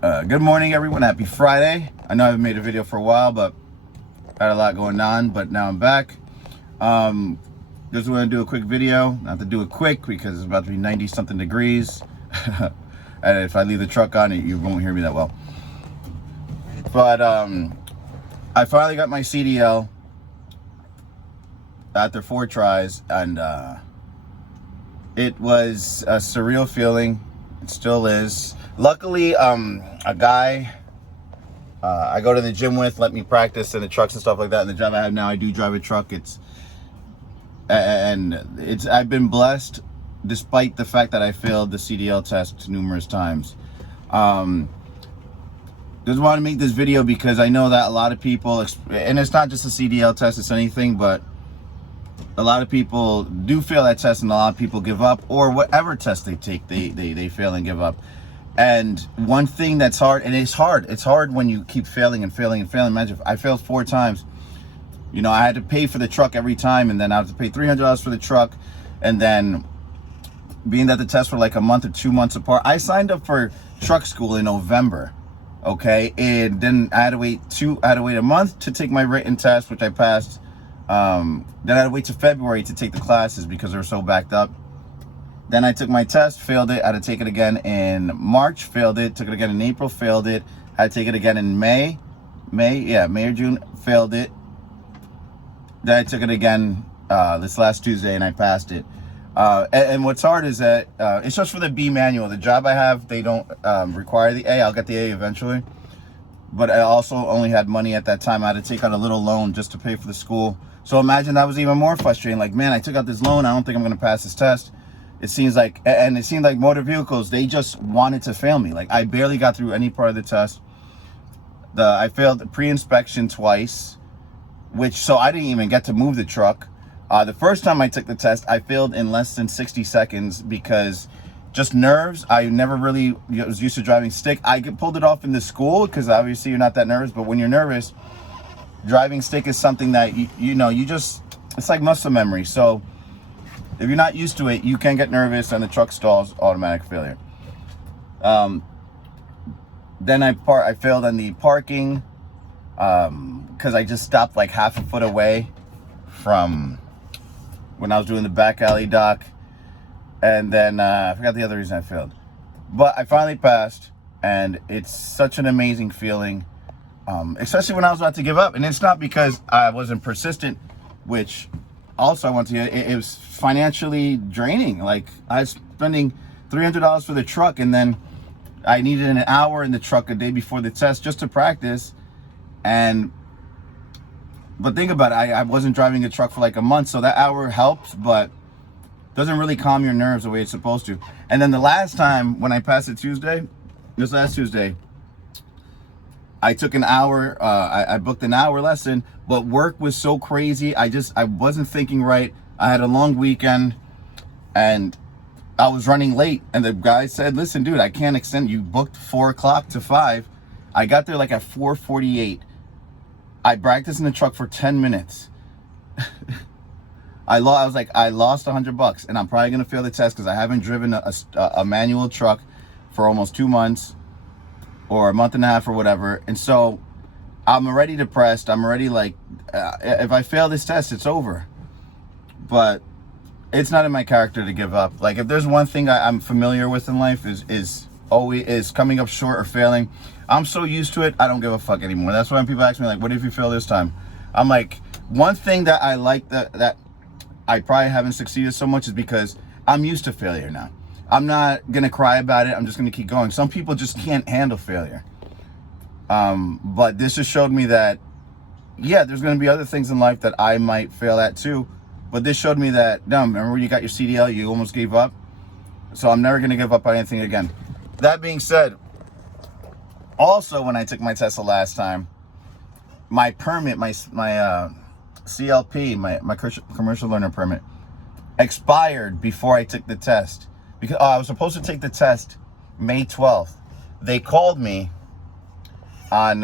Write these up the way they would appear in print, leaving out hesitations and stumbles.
Good morning, everyone. Happy Friday. I know I haven't made a video for a while, but had a lot going on, but now I'm back. Just want to do a quick video. Not to do it quick because it's about to be 90 something degrees. And if I leave the truck on, you won't hear me that well. But I finally got my CDL after 4 tries, and it was a surreal feeling. It still is. Luckily, a guy I go to the gym with let me practice in the trucks and stuff like that. And the job I have now, I do drive a truck. I've been blessed despite the fact that I failed the CDL test numerous times. Just want to make this video because I know that a lot of people, and it's not just a CDL test, it's anything, but a lot of people do fail that test, and a lot of people give up, or whatever test they take, they fail and give up. And one thing that's hard, and it's hard when you keep failing and failing and failing. Imagine if I failed 4 times. You know, I had to pay for the truck every time, and then I had to pay $300 for the truck. And then being that the tests were like a month or 2 months apart, I signed up for truck school in November. Okay, and then I had to wait a month to take my written test, which I passed. Then I had to wait to February to take the classes because they were so backed up. Then I took my test, failed it. I had to take it again in March, failed it. Took it again in April, failed it. I had to take it again in May or June, failed it. Then I took it again this last Tuesday, and I passed it. And what's hard is that it's just for the B manual. The job I have, they don't require the A. I'll get the A eventually. But I also only had money at that time. I had to take out a little loan just to pay for the school. So imagine that was even more frustrating. Like, man, I took out this loan. I don't think I'm going to pass this test. It seems like, and it seemed like motor vehicles, they just wanted to fail me. Like, I barely got through any part of the test. I failed pre-inspection twice, so I didn't even get to move the truck. The first time I took the test, I failed in less than 60 seconds because just nerves. I never really was used to driving stick. I pulled it off in the school because obviously you're not that nervous, but when you're nervous, driving stick is something that it's like muscle memory. So if you're not used to it, you can get nervous and the truck stalls, automatic failure. Then I failed on the parking because I just stopped like half a foot away from when I was doing the back alley dock. And then I forgot the other reason I failed. But I finally passed, and it's such an amazing feeling, especially when I was about to give up. And it's not because I wasn't persistent, which also I want to it was financially draining. Like, I was spending $300 for the truck, and then I needed an hour in the truck a day before the test just to practice. But think about it, I wasn't driving a truck for like a month, so that hour helps, but doesn't really calm your nerves the way it's supposed to. And then the last time when I passed it this last Tuesday, I took an hour, I booked an hour lesson, but work was so crazy. I wasn't thinking right. I had a long weekend and I was running late, and the guy said, listen, dude, I can't extend. You booked 4 o'clock to 5. I got there like at 4:48. I practiced in the truck for 10 minutes. I was like, I lost $100, and I'm probably going to fail the test because I haven't driven a manual truck for almost 2 months or a month and a half or whatever. And so I'm already depressed. I'm already like, if I fail this test, it's over. But it's not in my character to give up. Like, if there's one thing I'm familiar with in life is coming up short or failing. I'm so used to it, I don't give a fuck anymore. That's why when people ask me, like, what if you fail this time? I'm like, one thing that I like that I probably haven't succeeded so much is because I'm used to failure now. I'm not going to cry about it. I'm just going to keep going. Some people just can't handle failure. But this just showed me that, yeah, there's going to be other things in life that I might fail at too. But this showed me that, no, remember when you got your CDL, you almost gave up? So I'm never going to give up on anything again. That being said, also when I took my test the last time, my permit, my CLP, my commercial learner permit, expired before I took the test. Because I was supposed to take the test May 12th. They called me on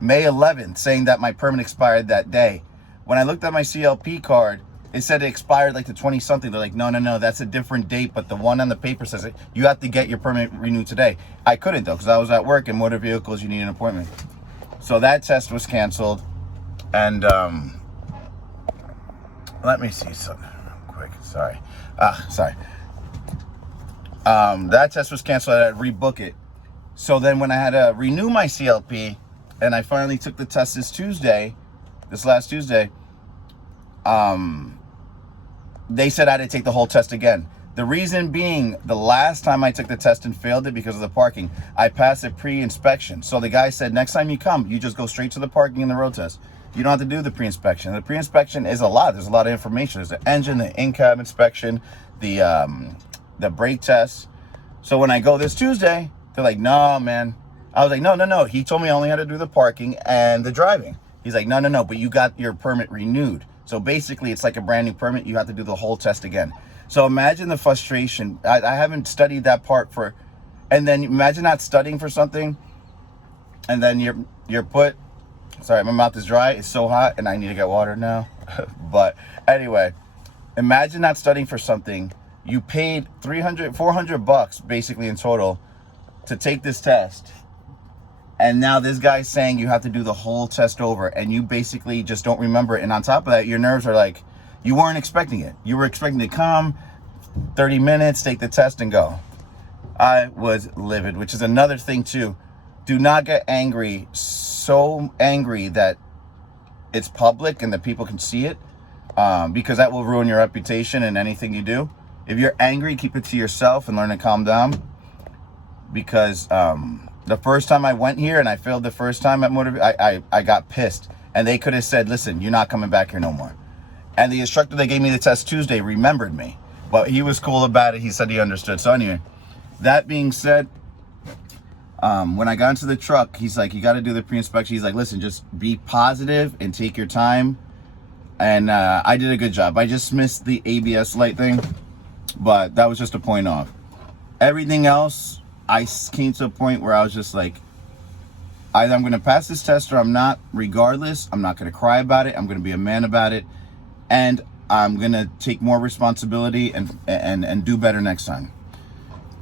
May 11th saying that my permit expired that day. When I looked at my CLP card, it said it expired like the 20 something. They're like, no, that's a different date, but the one on the paper says it, you have to get your permit renewed today. I couldn't though, because I was at work, and motor vehicles, you need an appointment. So that test was canceled. And let me see something real quick. Sorry. That test was canceled. I had to rebook it. So then when I had to renew my CLP, and I finally took the test this last Tuesday, they said I had to take the whole test again. The reason being, the last time I took the test and failed it because of the parking, I passed a pre-inspection. So the guy said, next time you come, you just go straight to the parking and the road test. You don't have to do the pre-inspection. The pre-inspection is a lot. There's a lot of information. There's the engine, the in-cab inspection, the brake test. So when I go this Tuesday, they're like, no, man. I was like, no. He told me I only had to do the parking and the driving. He's like, no, but you got your permit renewed. So basically, it's like a brand new permit. You have to do the whole test again. So imagine the frustration. I haven't studied that part for, and then imagine not studying for something, and then you're put, sorry, my mouth is dry. It's so hot, and I need to get water now. But anyway, imagine not studying for something. You paid $400 basically in total to take this test. And now this guy's saying you have to do the whole test over, and you basically just don't remember it. And on top of that, your nerves are like, you weren't expecting it. You were expecting to come, 30 minutes, take the test, and go. I was livid, which is another thing too. Do not get angry, so angry that it's public and that people can see it, because that will ruin your reputation in anything you do. If you're angry, keep it to yourself and learn to calm down. Because the first time I went here and I failed the first time at I got pissed. And they could have said, listen, you're not coming back here no more. And the instructor that gave me the test Tuesday remembered me. But he was cool about it. He said he understood. So anyway, that being said, when I got into the truck, he's like, you got to do the pre-inspection. He's like, listen, just be positive and take your time. And I did a good job. I just missed the ABS light thing, but that was just a point off. Everything else, I came to a point where I was just like, either I'm going to pass this test or I'm not. Regardless, I'm not going to cry about it. I'm going to be a man about it. And I'm going to take more responsibility and do better next time.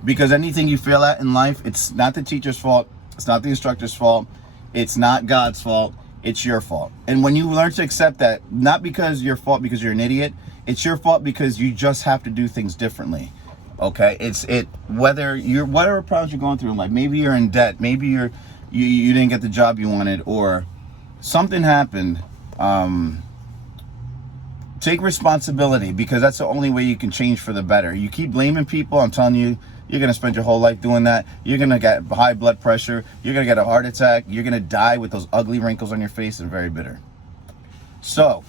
Because anything you fail at in life, it's not the teacher's fault. It's not the instructor's fault. It's not God's fault. It's your fault. And when you learn to accept that, not because your fault because you're an idiot, it's your fault because you just have to do things differently. Okay? Whatever problems you're going through in life, maybe you're in debt, maybe you didn't get the job you wanted, or something happened. Take responsibility, because that's the only way you can change for the better. You keep blaming people, I'm telling you, you're going to spend your whole life doing that. You're going to get high blood pressure. You're going to get a heart attack. You're going to die with those ugly wrinkles on your face and very bitter. So,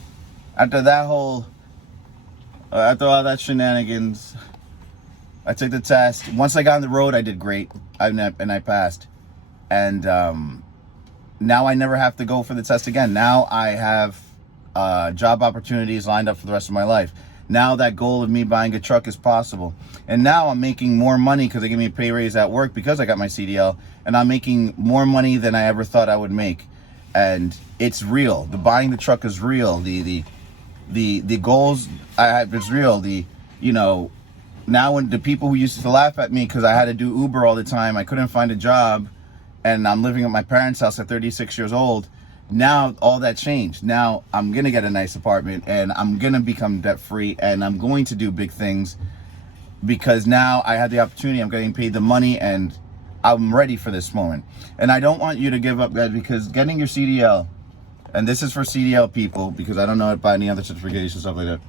after all that shenanigans, I took the test. Once I got on the road, I did great, and I passed. And now I never have to go for the test again. Now I have job opportunities lined up for the rest of my life. Now that goal of me buying a truck is possible. And now I'm making more money because they give me a pay raise at work because I got my CDL. And I'm making more money than I ever thought I would make. And it's real. The buying the truck is real. The goals I have is real. Now when the people who used to laugh at me because I had to do Uber all the time, I couldn't find a job, and I'm living at my parents' house at 36 years old. Now all that changed. Now I'm going to get a nice apartment, and I'm going to become debt free, and I'm going to do big things because now I had the opportunity. I'm getting paid the money, and I'm ready for this moment. And I don't want you to give up, guys, because getting your CDL, and this is for CDL people because I don't know about any other certifications, stuff like that.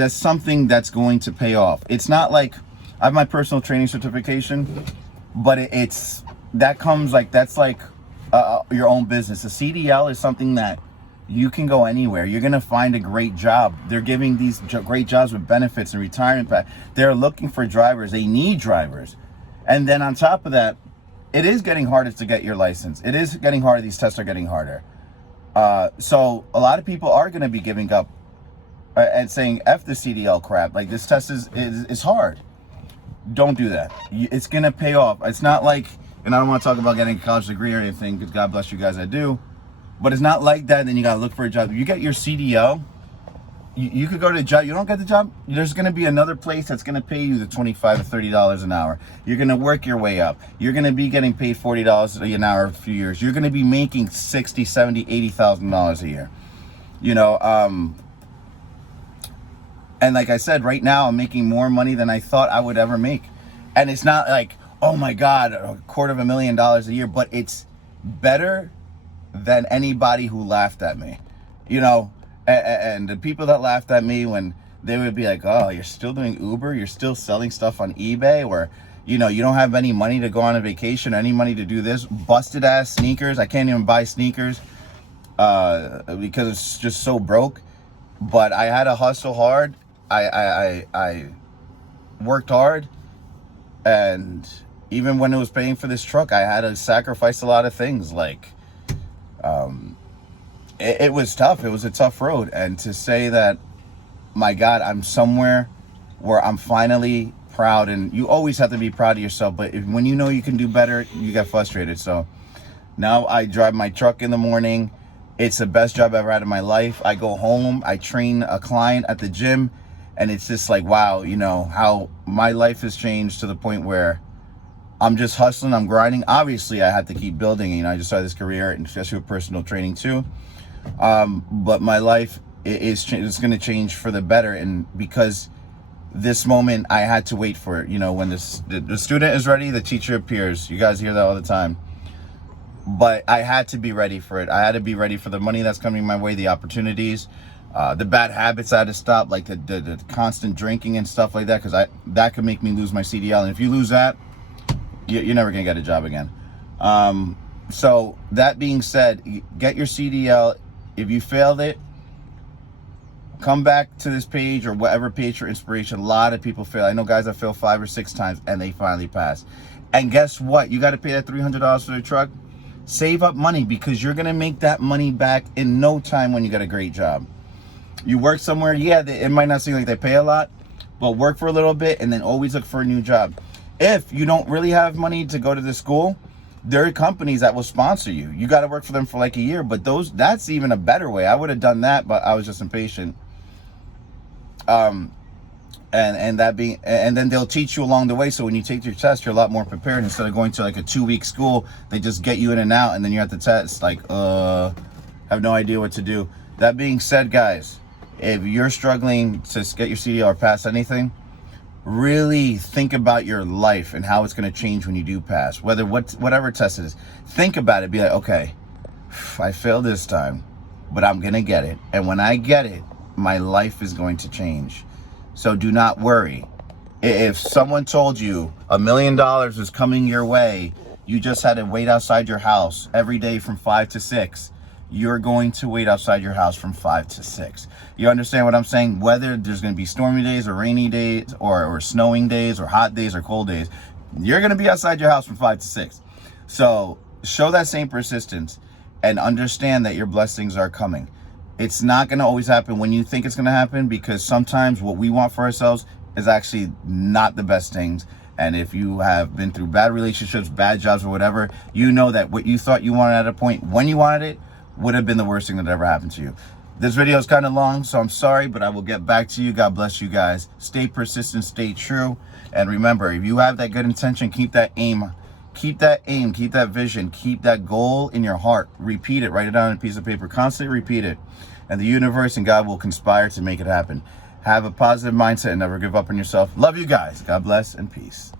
That's something that's going to pay off. It's not like I have my personal training certification, but that's like your own business. A CDL is something that you can go anywhere. You're going to find a great job. They're giving these great jobs with benefits and retirement pack. They're looking for drivers. They need drivers. And then on top of that, it is getting harder to get your license. It is getting harder. These tests are getting harder. So a lot of people are going to be giving up and saying, F the CDL crap. Like, this test is hard. Don't do that. It's going to pay off. It's not like, and I don't want to talk about getting a college degree or anything, because God bless you guys, I do. But it's not like that, then you got to look for a job. You get your CDL, you could go to a job, you don't get the job, there's going to be another place that's going to pay you the $25 to $30 an hour. You're going to work your way up. You're going to be getting paid $40 an hour in a few years. You're going to be making $60, $70, $80,000 a year. You know, and like I said, right now I'm making more money than I thought I would ever make. And it's not like, oh my God, $250,000 a year, but it's better than anybody who laughed at me. You know, and the people that laughed at me when they would be like, oh, you're still doing Uber, you're still selling stuff on eBay, or, you know, you don't have any money to go on a vacation, any money to do this, busted ass sneakers. I can't even buy sneakers because it's just so broke. But I had to hustle hard. I worked hard, and even when it was paying for this truck, I had to sacrifice a lot of things. Like, it was tough. It was a tough road. And to say that, my God, I'm somewhere where I'm finally proud, and you always have to be proud of yourself, but when you know you can do better, you get frustrated. So now I drive my truck in the morning. It's the best job I've ever had in my life. I go home, I train a client at the gym, and it's just like, wow, you know, how my life has changed to the point where I'm just hustling, I'm grinding. Obviously, I had to keep building. You know, I just started this career, and especially with personal training too. But my life is going to change for the better, and because this moment I had to wait for it. You know, when the student is ready, the teacher appears. You guys hear that all the time. But I had to be ready for it. I had to be ready for the money that's coming my way, the opportunities, the bad habits I had to stop, like the constant drinking and stuff like that, because that could make me lose my CDL. And if you lose that, you're never going to get a job again. So that being said, get your CDL. If you failed it, come back to this page or whatever page for inspiration. A lot of people fail. I know guys that fail 5 or 6 times and they finally pass. And guess what? You got to pay that $300 for the truck. Save up money, because you're going to make that money back in no time when you get a great job. You work somewhere, yeah, it might not seem like they pay a lot, but work for a little bit and then always look for a new job. If you don't really have money to go to the school, there are companies that will sponsor you. You got to work for them for like a year, but that's even a better way. I would have done that, but I was just impatient. And then they'll teach you along the way. So when you take your test, you're a lot more prepared. Instead of going to like a 2-week school, they just get you in and out, and then you're at the test like, have no idea what to do. That being said, guys, if you're struggling to get your CDL or pass anything, really think about your life and how it's going to change when you do pass, whatever test it is. Think about it. Be like, okay, I failed this time, but I'm going to get it. And when I get it, my life is going to change. So do not worry. If someone told you $1 million was coming your way, you just had to wait outside your house every day from 5 to 6. You're going to wait outside your house from 5 to 6. You understand what I'm saying? Whether there's going to be stormy days or rainy days or snowing days or hot days or cold days, you're going to be outside your house from 5 to 6. So show that same persistence and understand that your blessings are coming. It's not going to always happen when you think it's going to happen, because sometimes what we want for ourselves is actually not the best things. And if you have been through bad relationships, bad jobs, or whatever, you know that what you thought you wanted at a point when you wanted it would have been the worst thing that ever happened to you. This video is kind of long, so I'm sorry, but I will get back to you. God bless you guys. Stay persistent, stay true. And remember, if you have that good intention, keep that aim. Keep that aim, keep that vision, keep that goal in your heart. Repeat it, write it down on a piece of paper, constantly repeat it. And the universe and God will conspire to make it happen. Have a positive mindset and never give up on yourself. Love you guys. God bless and peace.